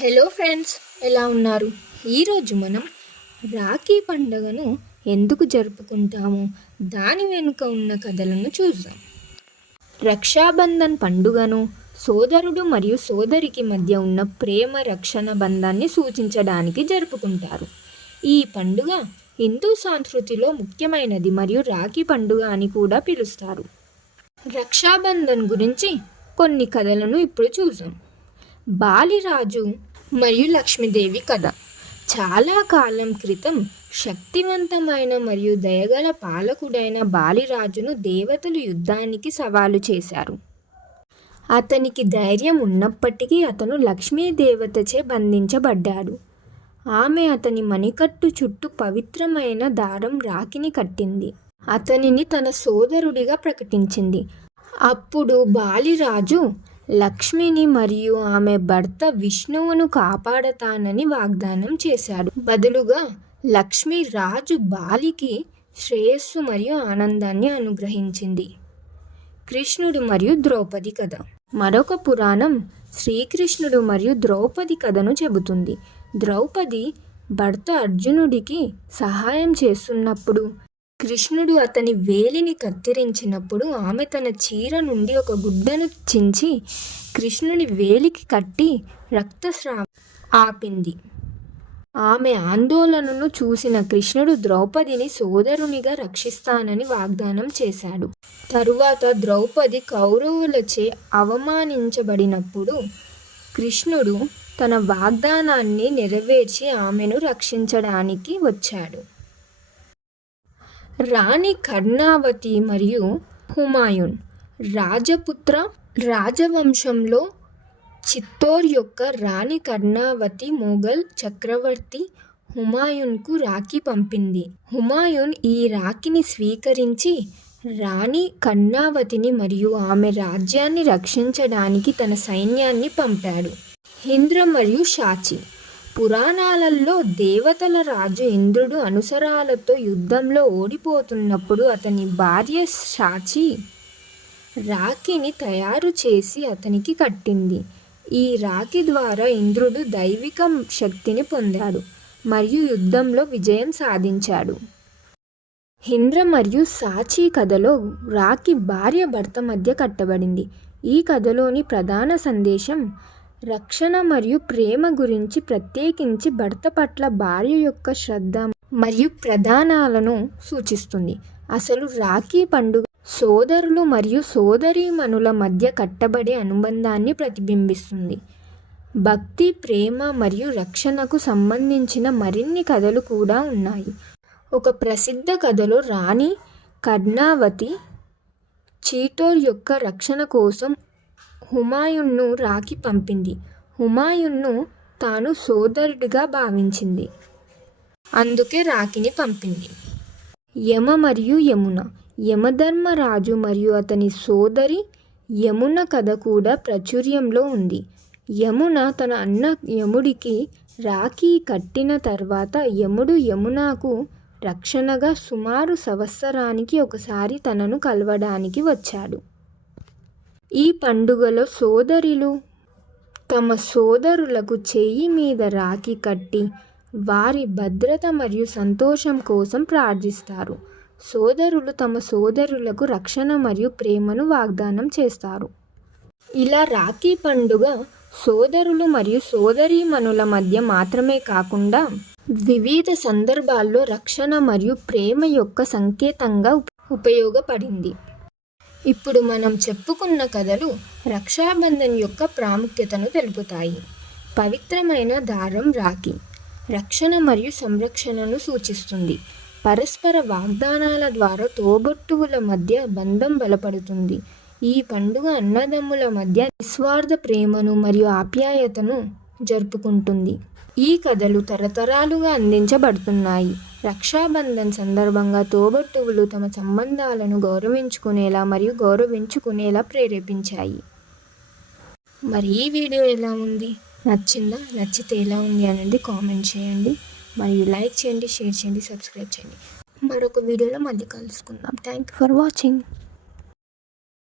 Hello friends, ఎలా ఉన్నారు? ఈరోజు మనం రాఖీ పండుగను ఎందుకు జరుపుకుంటాము, దాని వెనుక ఉన్న కథలను చూద్దాం. రక్షాబంధన్ పండుగను సోదరుడు మరియు సోదరికి మధ్య ఉన్న ప్రేమ రక్షణ బంధాన్ని సూచించడానికి జరుపుకుంటారు. ఈ పండుగ హిందూ సంస్కృతిలో ముఖ్యమైనది మరియు రాఖీ పండుగ అని కూడా పిలుస్తారు. రక్షాబంధన్ గురించి కొన్ని కథలను ఇప్పుడు చూద్దాం. బాలిరాజు మరియు లక్ష్మీదేవి కథ. చాలా కాలం క్రితం శక్తివంతమైన మరియు దయగల పాలకుడైన బాలిరాజును దేవతలు యుద్ధానికి సవాలు చేశారు. అతనికి ధైర్యం ఉన్నప్పటికీ అతను లక్ష్మీదేవతచే బంధించబడ్డాడు. ఆమె అతని మణికట్టు చుట్టూ పవిత్రమైన దారం రాఖీని కట్టింది. అతనిని తన సోదరుడిగా ప్రకటించింది. అప్పుడు బాలిరాజు లక్ష్మిని మరియు ఆమె భర్త విష్ణువును కాపాడతానని వాగ్దానం చేశాడు. బదులుగా లక్ష్మి రాజు బాలికి శ్రేయస్సు మరియు ఆనందాన్ని అనుగ్రహించింది. కృష్ణుడు మరియు ద్రౌపది కథ. మరొక పురాణం శ్రీకృష్ణుడు మరియు ద్రౌపది కథను చెబుతుంది. ద్రౌపది భర్త అర్జునుడికి సహాయం చేస్తున్నప్పుడు కృష్ణుడు అతని వేలిని కత్తిరించినప్పుడు ఆమె తన చీర నుండి ఒక గుడ్డను చించి కృష్ణుని వేలికి కట్టి రక్తస్రావం ఆపింది. ఆమె ఆందోళనను చూసిన కృష్ణుడు ద్రౌపదిని సోదరునిగా రక్షిస్తానని వాగ్దానం చేశాడు. తరువాత ద్రౌపది కౌరవులచే అవమానించబడినప్పుడు కృష్ణుడు తన వాగ్దానాన్ని నెరవేర్చి ఆమెను రక్షించడానికి వచ్చాడు. రాణి కర్ణావతి మరియు హుమాయూన్. రాజపుత్ర రాజవంశంలో చిత్తోర్ యొక్క రాణి కర్ణావతి మొఘల్ చక్రవర్తి హుమాయూన్కు రాఖీ పంపింది. హుమాయూన్ ఈ రాఖీని స్వీకరించి రాణి కర్ణావతిని మరియు ఆమె రాజ్యాన్ని రక్షించడానికి తన సైన్యాన్ని పంపాడు. ఇంద్ర మరియు షాచి. పురాణాలలో దేవతల రాజు ఇంద్రుడు అనుసరాలతో యుద్ధంలో ఓడిపోతున్నప్పుడు అతని భార్య షాచి రాఖీని తయారు చేసి అతనికి కట్టింది. ఈ రాఖీ ద్వారా ఇంద్రుడు దైవిక శక్తిని పొందాడు మరియు యుద్ధంలో విజయం సాధించాడు. ఇంద్ర మరియు సాచి కథలో రాఖీ భార్య భర్త మధ్య కట్టబడింది. ఈ కథలోని ప్రధాన సందేశం రక్షణ మరియు ప్రేమ గురించి, ప్రత్యేకించి భర్త పట్ల భార్య యొక్క శ్రద్ధ మరియు ప్రధానాలను సూచిస్తుంది. అసలు రాఖీ పండుగ సోదరులు మరియు సోదరీమణుల మధ్య కట్టబడే అనుబంధాన్ని ప్రతిబింబిస్తుంది. భక్తి, ప్రేమ మరియు రక్షణకు సంబంధించిన మరిన్ని కథలు కూడా ఉన్నాయి. ఒక ప్రసిద్ధ కథలో రాణి కర్ణావతి చిత్తోర్ యొక్క రక్షణ కోసం హుమాయూన్ను రాఖీ పంపింది. హుమాయూన్ను తాను సోదరుడిగా భావించింది, అందుకే రాఖీని పంపింది. యమ మరియు యమున. యమధర్మరాజు మరియు అతని సోదరి యమున కథ కూడా ప్రాచుర్యంలో ఉంది. యమున తన అన్న యముడికి రాఖీ కట్టిన తర్వాత యముడు యమునకు రక్షణగా సుమారు సంవత్సరానికి ఒకసారి తనను కలవడానికి వచ్చాడు. ఈ పండుగలో సోదరులు తమ సోదరులకు చెయ్యి మీద రాఖీ కట్టి వారి భద్రత మరియు సంతోషం కోసం ప్రార్థిస్తారు. సోదరులు తమ సోదరులకు రక్షణ మరియు ప్రేమను వాగ్దానం చేస్తారు. ఇలా రాఖీ పండుగ సోదరులు మరియు సోదరీమణుల మధ్య మాత్రమే కాకుండా వివిధ సందర్భాల్లో రక్షణ మరియు ప్రేమ యొక్క సంకేతంగా ఉపయోగపడింది. ఇప్పుడు మనం చెప్పుకున్న కథలు రక్షాబంధన్ యొక్క ప్రాముఖ్యతను తెలుపుతాయి. పవిత్రమైన దారం రాఖీ రక్షణ మరియు సంరక్షణను సూచిస్తుంది. పరస్పర వాగ్దానాల ద్వారా తోబుట్టువుల మధ్య బంధం బలపడుతుంది. ఈ పండుగ అన్నదమ్ముల మధ్య నిస్వార్థ ప్రేమను మరియు ఆప్యాయతను జరుపుకుంటుంది. ఈ కథలు తరతరాలుగా అందించబడుతున్నాయి. రక్షాబంధన్ సందర్భంగా తోబుట్టువులు తమ సంబంధాలను గౌరవించుకునేలా మరియు గౌరవించుకునేలా ప్రేరేపించాయి. మరి ఈ వీడియో ఎలా ఉంది? నచ్చిందా? నచ్చితే ఎలా ఉంది అనేది కామెంట్ చేయండి మరియు లైక్ చేయండి, షేర్ చేయండి, సబ్స్క్రైబ్ చేయండి. మరొక వీడియోలో మళ్ళీ కలుసుకుందాం. Thank you for watching.